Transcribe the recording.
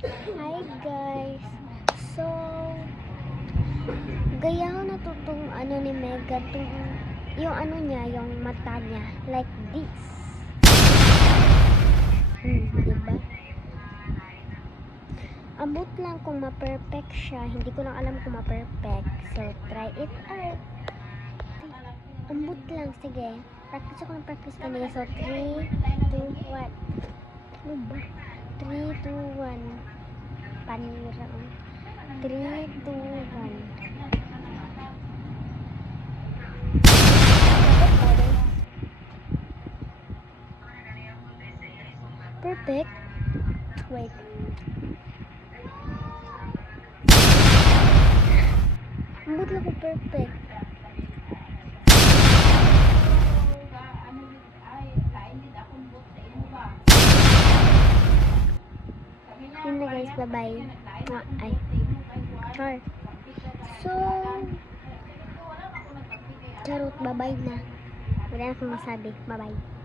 Hi guys! So, gaya ko natutong ano ni Mega, yung ano niya, yung mata niya, like this. Diba? Ambot lang kung ma-perfect siya, hindi ko lang alam kung ma-perfect. So, try it out. Ambot lang, sige. Practice ako ng practice kanina. So, 3, 2, 1. Ano ba? 3, 2, 1. Panira. 3, 2, 1. Perfect. Wait. Ambot lang ko perfect. Yun na guys, bye-bye. Ay. Char. So, charot, bye-bye na. Wala na akong masabi. Bye-bye.